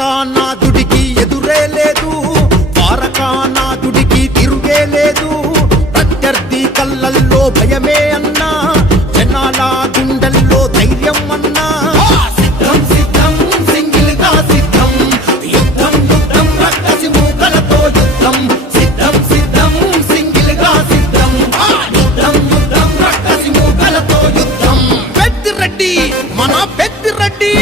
ద్వారకానాథుడికి ఎదురే లేదు, ద్వారకానాథుడికి తిరుగే లేదు. ప్రత్యర్థి కళ్ళల్లో భయమే అన్నా, జనాల గుండెల్లో ధైర్యం అన్నా. సిద్ధం సిద్ధం సింగిల్ గా సిద్ధం, యుద్ధం యుద్ధం రక్కసి మూకలతో యుద్ధం. సిద్ధం సిద్ధం సింగిల్ గా సిద్ధం, యుద్ధం యుద్ధం రక్కసి మూకలతో యుద్ధం. పెద్దిరెడ్డి మన పెద్దిరెడ్డి,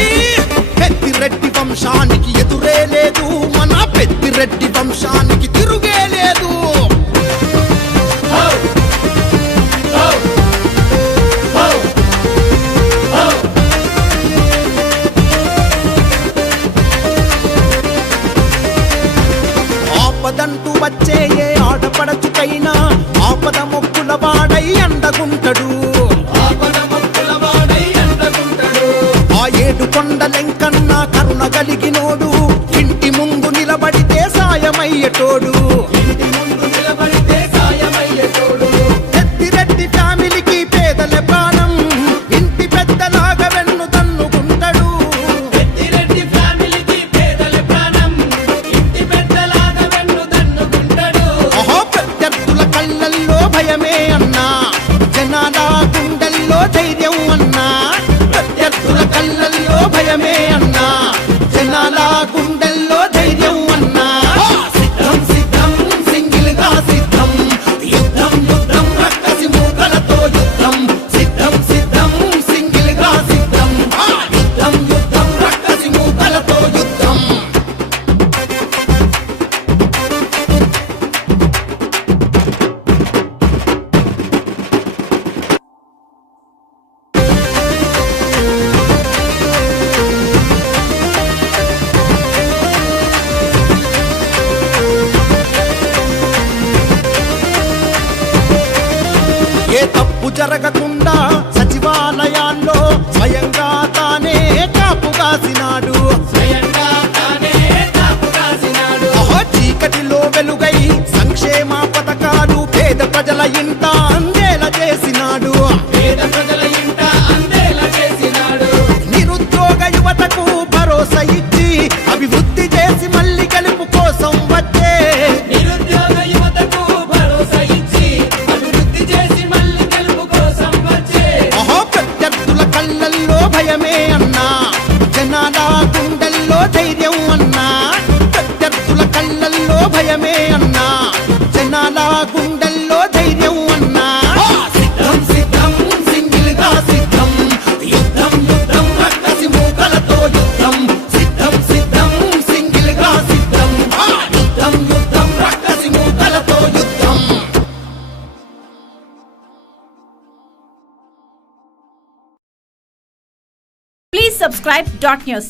పెద్దిరెడ్డి వంశానికి ఎదురే లేదు, మన పెద్దిరెడ్డి వంశానికి తిరుగే లేదు. ఆపదంటూ వచ్చే ఏ ఆడపడచుకైనా ఆపద మొక్కుల వాడై అండగుంటడు. ఆ ఏడు కొండలెంకన్నా కరుణ కలిగినోడు, ఇంటి ముందు నిలబడితే సాయమయ్యేటోడు. పెద్దిరెడ్డి ఫ్యామిలీకి పేదల ప్రాణం, ఇంటి పెద్దలాగా వెన్ను తన్నుకుంటాడు. అహో ప్రత్యర్థుల కళ్ళల్లో భయమే అన్నా, జనాల గుండెల్లో ధైర్యం అన్నా. ప్రత్యర్థుల కళ్ళల్లో భయమే అన్నా, జనాల గుండెల్లో ధైర్యం అన్నా. సిద్ధం సిద్ధం సింగిల్ గా సిద్ధం, యుద్ధం యుద్ధం రక్కసి మూకలతో యుద్ధం. సిద్ధం సిద్ధం సింగిల్ గా సిద్ధం, యుద్ధం యుద్ధం రక్కసి మూకలతో యుద్ధం. ఏ తప్పు జరగకుండా సచివాలయాల్లో స్వయంగా తానే కాపు కాసినాడు. అహో చీకటిలో వెలుగై సంక్షేమ పథకాలు పేద ప్రజల ఇంట అందేలా చేసినాడు. నిరుద్యోగ యువతకు భరోసా ఇచ్చి అభివృద్ధి చేసి మళ్ళీ గెలుపు కోసం వచ్చే. అహో ప్రత్యర్థుల కళ్ళల్లో భయమే అన్నా, జనాల గుండెల్లో ధైర్యం అన్నా. ప్రత్యర్థుల కళ్ళల్లో భయమే అన్నా, జనాల గుండెల్లో ధైర్యం అన్నా. సిద్ధం సిద్ధం సింగిల్ గా సిద్ధం, యుద్ధం యుద్ధం రక్కసి మూకలతో యుద్ధం. సిద్ధం సిద్ధం సింగిల్ గా సిద్ధం, యుద్ధం యుద్ధం రక్కసి మూకలతో యుద్ధం. Please subscribe Dot News.